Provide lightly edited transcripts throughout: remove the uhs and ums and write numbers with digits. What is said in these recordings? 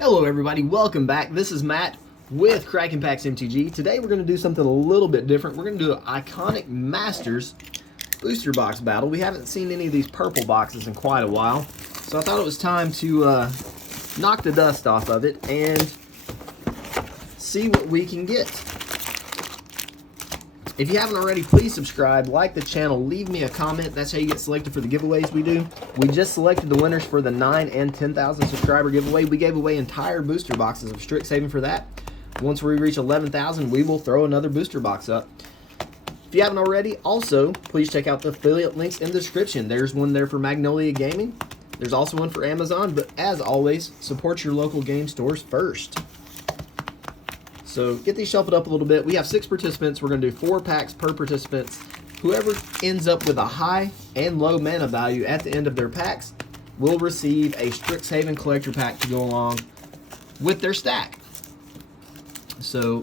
Hello everybody, welcome back. This is Matt with Cracking Packs MTG. Today we're going to do something a little bit different. We're going to do an Iconic Masters booster box battle. We haven't seen any of these purple boxes in quite a while, so I thought it was time to knock the dust off of it and see what we can get. If you haven't already, please subscribe, like the channel, leave me a comment. That's how you get selected for the giveaways we do. We just selected the winners for the 9 and 10,000 subscriber giveaway. We gave away entire booster boxes of Strixhaven for that. Once we reach 11,000, we will throw another booster box up. If you haven't already, also, please check out the affiliate links in the description. There's one there for Magnolia Gaming. There's also one for Amazon, but as always, support your local game stores first. So get these shuffled up a little bit. We have 6 participants. We're going to do 4 packs per participant. Whoever ends up with a high and low mana value at the end of their packs will receive a Strixhaven collector pack to go along with their stack. So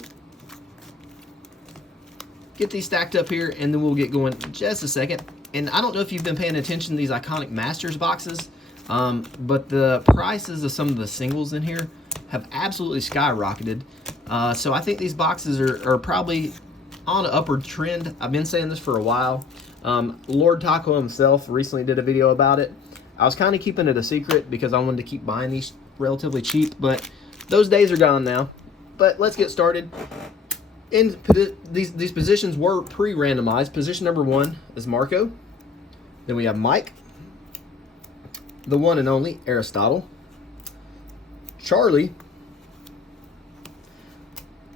get these stacked up here and then we'll get going in just a second. And I don't know if you've been paying attention to these Iconic Masters boxes, but the prices of some of the singles in here have absolutely skyrocketed. So I think these boxes are probably on an upward trend. I've been saying this for a while. Lord Taco himself recently did a video about it. I was kind of keeping it a secret because I wanted to keep buying these relatively cheap, but those days are gone now. But let's get started. These positions were pre-randomized. Position number 1 is Marco. Then we have Mike, the one and only Aristotle, Charlie,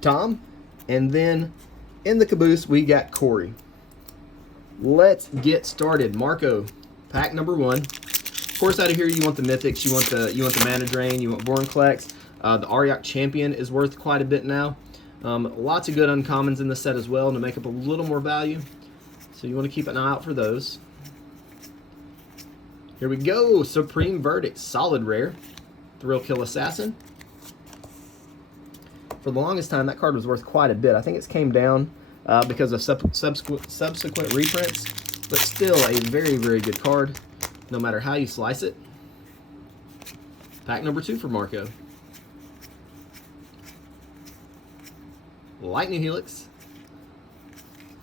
Tom, and then in the caboose we got Corey. Let's get started. Marco, pack number 1. Of course, out of here you want the mythics, you want the Mana Drain, you want Vorinclex. The Ariok Champion is worth quite a bit now. Lots of good uncommons in the set as well to make up a little more value. So you want to keep an eye out for those. Here we go. Supreme Verdict, solid rare. Thrill Kill Assassin. For the longest time, that card was worth quite a bit. I think it's came down because of subsequent reprints, but still a very, very good card, no matter how you slice it. Pack number 2 for Marco. Lightning Helix.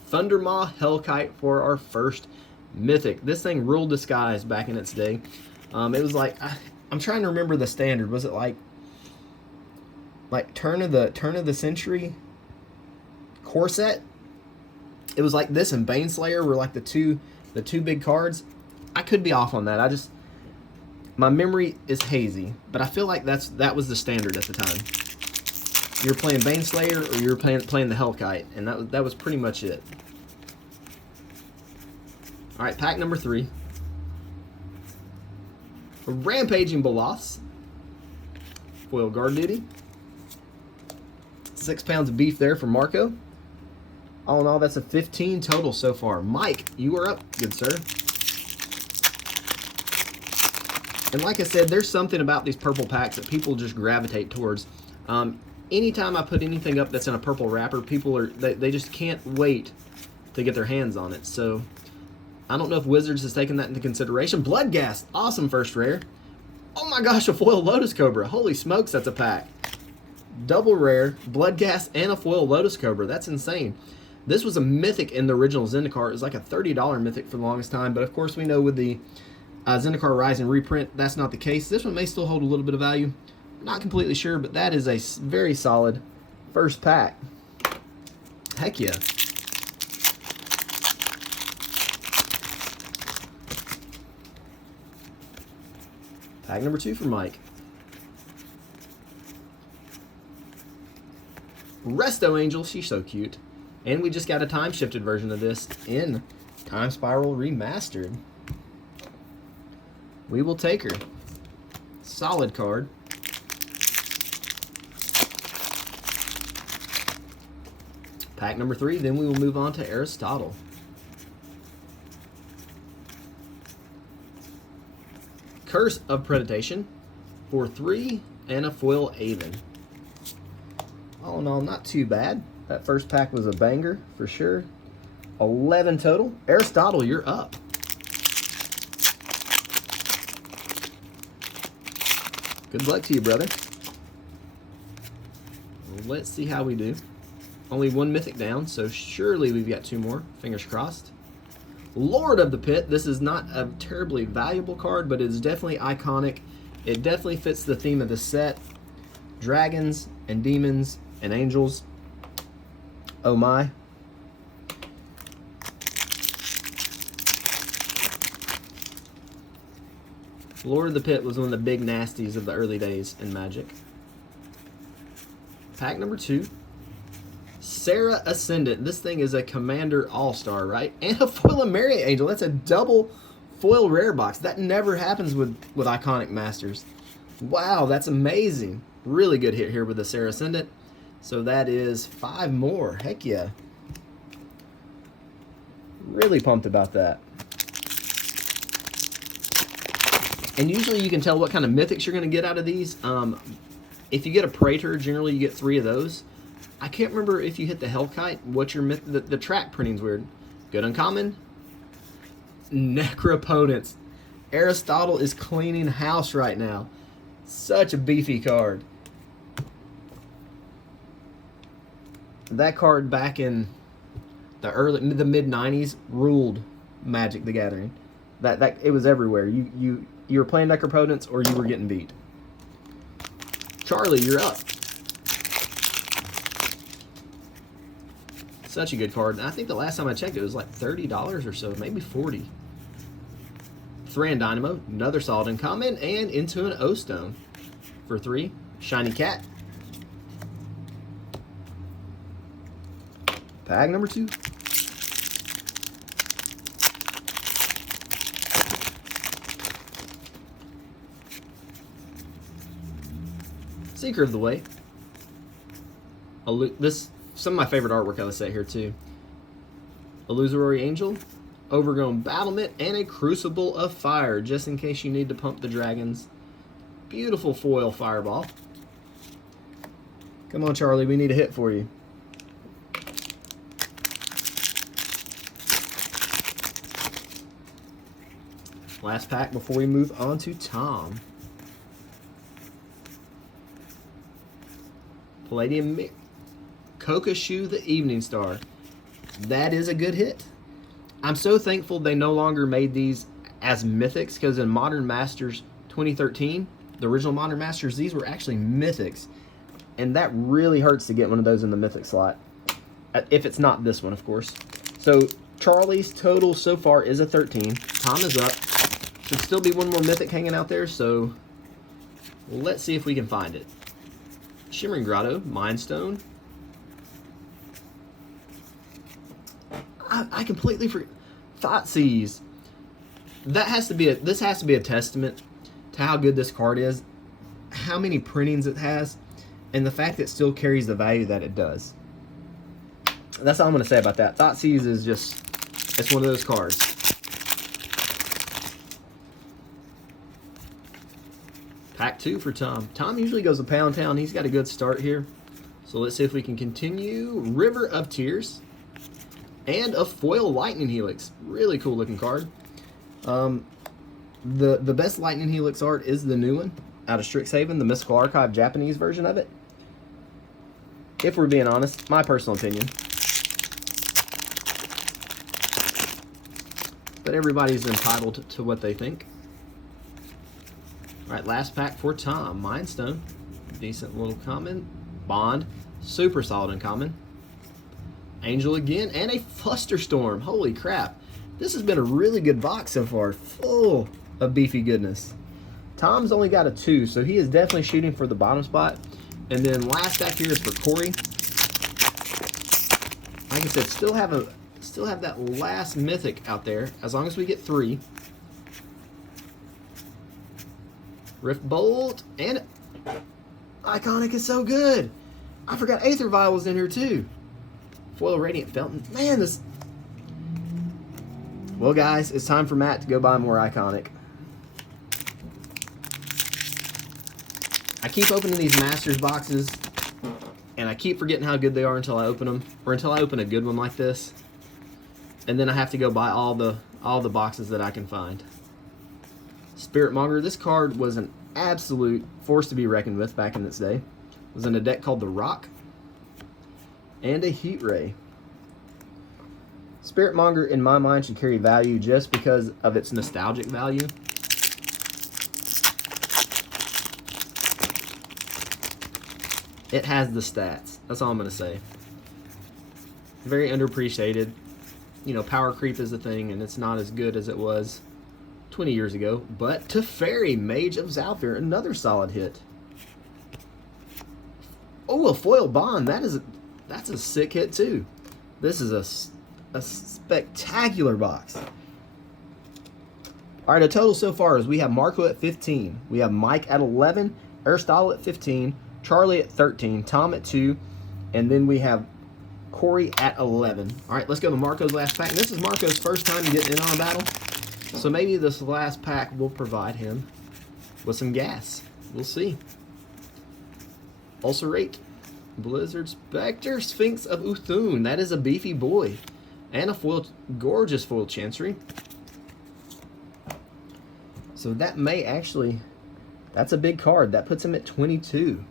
Thundermaw Hellkite for our first mythic. This thing ruled the skies back in its day. It was like, I'm trying to remember the standard. Was it like turn of the century core set? It was like this and Baneslayer were like the two big cards. I could be off on that. My memory is hazy, but I feel like that was the standard at the time. You were playing Baneslayer or you were playing the Hellkite, and that was pretty much it. All right, pack number 3. Rampaging Boloths. Foil Guard Duty. 6 pounds of beef there for Marco. All in all, that's a 15 total so far. Mike, you are up, good sir. And like I said, there's something about these purple packs that people just gravitate towards. Anytime I put anything up that's in a purple wrapper, they just can't wait to get their hands on it. So I don't know if Wizards has taken that into consideration. Bloodghast, awesome first rare. Oh my gosh, a foil Lotus Cobra. Holy smokes, that's a pack. Double rare, Bloodghast, and a foil Lotus Cobra. That's insane. This was a mythic in the original Zendikar. It was like a $30 mythic for the longest time, but of course we know with the Zendikar Rising reprint, that's not the case. This one may still hold a little bit of value. Not completely sure, but that is a very solid first pack. Heck yeah. Pack number 2 for Mike. Resto Angel, she's so cute. And we just got a time-shifted version of this in Time Spiral Remastered. We will take her. Solid card. Pack number 3, then we will move on to Aristotle. Curse of Predation for 3 and a foil Aven. All in all, not too bad. That first pack was a banger for sure. 11 total. Aristotle, you're up. Good luck to you, brother. Let's see how we do. Only one mythic down, so surely we've got 2 more. Fingers crossed. Lord of the Pit. This is not a terribly valuable card, but it's definitely iconic. It definitely fits the theme of the set. Dragons and demons and angels. Oh my. Lord of the Pit was one of the big nasties of the early days in Magic. Pack number 2. Sarah Ascendant. This thing is a Commander All-Star, right? And a foil Mary Angel. That's a double foil rare box. That never happens with Iconic Masters. Wow, that's amazing. Really good hit here with the Sarah Ascendant. So that is 5 more. Heck yeah. Really pumped about that. And usually you can tell what kind of mythics you're going to get out of these. If you get a Praetor, generally you get 3 of those. I can't remember if you hit the Hellkite, what your myth. The track printing's weird. Good uncommon. Necropotence. Aristotle is cleaning house right now. Such a beefy card. That card back in the mid '90s ruled Magic the Gathering. That it was everywhere. You were playing Necropotence or you were getting beat. Charlie, you're up. Such a good card. And I think the last time I checked it was like $30 or so, maybe 40. Thran Dynamo, another solid uncommon, and into an O-Stone for 3. Shiny Cat. Pack number 2. Seeker of the Way. Some of my favorite artwork out of the set here too. Illusory Angel, Overgrown Battlement, and a Crucible of Fire, just in case you need to pump the dragons. Beautiful foil fireball. Come on, Charlie, we need a hit for you. Last pack before we move on to Tom. Palladium Kokoshu the Evening Star. That is a good hit. I'm so thankful they no longer made these as mythics, because in Modern Masters 2013, the original Modern Masters, these were actually mythics. And that really hurts to get one of those in the mythic slot. If it's not this one, of course. So Charlie's total so far is a 13. Tom is up. Should still be one more mythic hanging out there, so let's see if we can find it. Shimmering Grotto, Mind Stone. I completely forgot. Thoughtseize. This has to be a testament to how good this card is, how many printings it has, and the fact that it still carries the value that it does. That's all I'm going to say about that. Thoughtseize is just, it's one of those cards. Pack 2 for Tom. Tom usually goes to Pound Town. He's got a good start here. So let's see if we can continue. River of Tears. And a foil Lightning Helix. Really cool looking card. The best Lightning Helix art is the new one out of Strixhaven, the Mystical Archive Japanese version of it. If we're being honest, my personal opinion. But everybody's entitled to what they think. Alright, last pack for Tom. Mind Stone. Decent little common. Bond. Super solid uncommon. Angel again, and a Flusterstorm. Holy crap. This has been a really good box so far. Full of beefy goodness. Tom's only got a 2, so he is definitely shooting for the bottom spot. And then last stack here is for Corey. Like I said, still have that last mythic out there, as long as we get 3. Rift Bolt, and Iconic is so good. I forgot Aether Vial was in here too. Foil Radiant Fountain. Man, this... Well, guys, it's time for Matt to go buy more Iconic. I keep opening these Masters boxes, and I keep forgetting how good they are until I open them, or until I open a good one like this. And then I have to go buy all the boxes that I can find. Spirit Monger. This card was an absolute force to be reckoned with back in its day. It was in a deck called The Rock. and a Heat Ray. Spiritmonger, in my mind, should carry value just because of its nostalgic value. It has the stats. That's all I'm going to say. Very underappreciated. You know, power creep is a thing, and it's not as good as it was 20 years ago. But Teferi, Mage of Zalfir, another solid hit. Oh, a foil bond. That's a sick hit, too. This is a spectacular box. All right, a total so far is we have Marco at 15. We have Mike at 11. Aristotle at 15. Charlie at 13. Tom at 2. And then we have Corey at 11. All right, let's go to Marco's last pack. And this is Marco's first time getting in on a battle. So maybe this last pack will provide him with some gas. We'll see. Ulcerate. Blizzard Spectre. Sphinx of Uthun. That is a beefy boy. And a foil, gorgeous foil Chancery. So that may actually, that's a big card. That puts him at 22.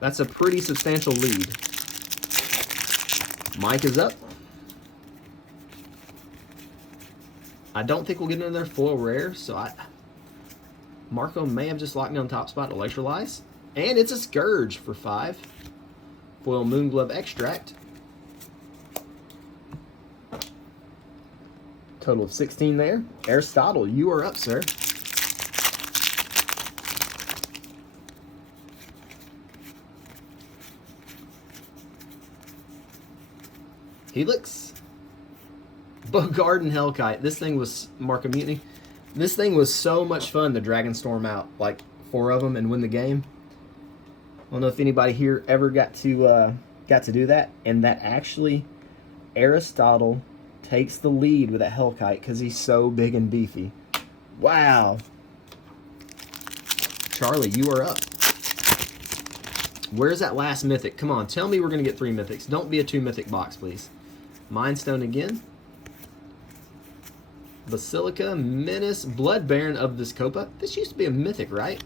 That's a pretty substantial lead. Mike is up. I don't think we'll get another foil rare, so Marco may have just locked down top spot. Electrolyze. And it's a Scourge for 5. Foil Moonglove Extract. Total of 16 there. Aristotle, you are up, sir. Helix. Bogarden Hellkite. This thing was Mark of Mutiny. This thing was so much fun to Dragon Storm out, like 4 of them, and win the game. I don't know if anybody here ever got to do that, and that actually Aristotle takes the lead with that Hellkite because he's so big and beefy. Wow. Charlie, you are up. Where's that last mythic? Come on, tell me we're going to get 3 mythics. Don't be a 2 mythic box, please. Mind Stone again. Basilica, Menace, Blood Baron of this Copa. This used to be a mythic, right?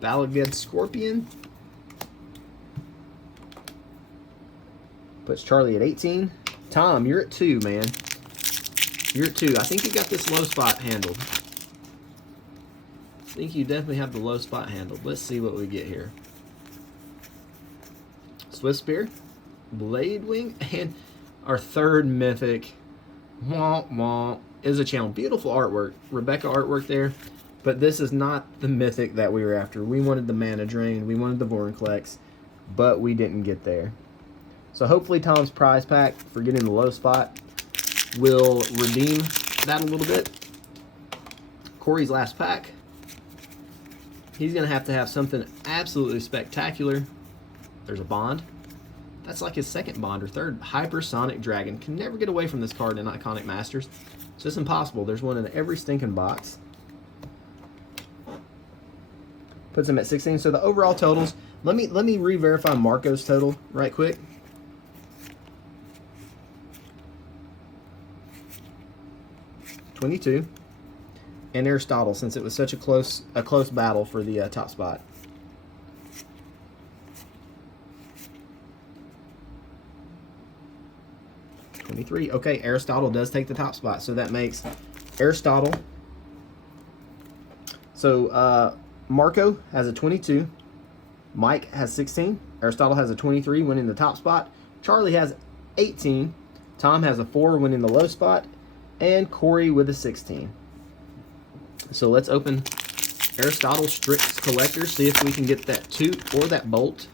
Balaged Scorpion. Puts Charlie at 18. Tom, you're at 2, man. You're at 2. I think you got this low spot handled. I think you definitely have the low spot handled. Let's see what we get here. Swift Spear, Blade Wing, and our 3rd mythic, womp womp, is a channel. Beautiful artwork. Rebecca artwork there. But this is not the mythic that we were after. We wanted the Mana Drain. We wanted the Vorinclex. But we didn't get there. So hopefully Tom's prize pack for getting the low spot will redeem that a little bit. Corey's last pack. He's going to have something absolutely spectacular. There's a bond. That's like his 2nd bond or 3rd. Hypersonic Dragon. Can never get away from this card in Iconic Masters. It's just impossible. There's one in every stinking box. Puts him at 16. So the overall totals. Let me re-verify Marco's total right quick. $22. And Aristotle, since it was such a close battle for the top spot. $23. Okay, Aristotle does take the top spot, so that makes Aristotle. So Marco has a 22. Mike has 16. Aristotle has a 23, winning the top spot. Charlie has 18. Tom has a 4, winning the low spot. And Corey with a 16. So let's open Aristotle Strix Collector, see if we can get that Toot or that Bolt.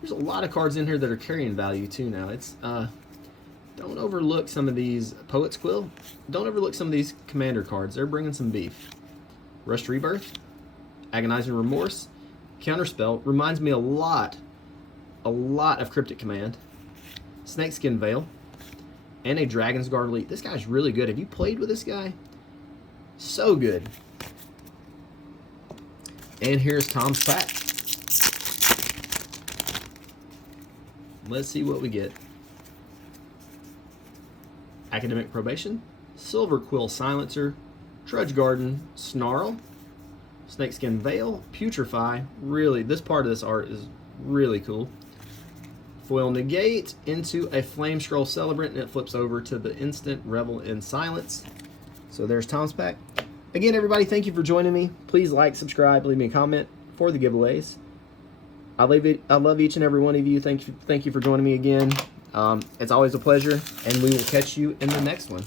There's a lot of cards in here that are carrying value too now. It's don't overlook some of these Poet's Quill. Don't overlook some of these Commander cards. They're bringing some beef. Rust Rebirth, Agonizing Remorse, Counterspell. Reminds me a lot of Cryptic Command. Snakeskin Veil, and a Dragon's Guard Elite. This guy's really good. Have you played with this guy? So good. And here's Tom's pack. Let's see what we get. Academic Probation, Silver Quill Silencer, Trudge Garden, Snarl, Snakeskin Veil, Putrefy. Really, this part of this art is really cool. Foil Negate into a Flame Scroll Celebrant, and it flips over to the instant Revel in Silence. So there's Tom's pack. Again, everybody, thank you for joining me. Please like, subscribe, leave me a comment for the giveaways. I love each and every one of you. Thank you for joining me again. It's always a pleasure, and we will catch you in the next one.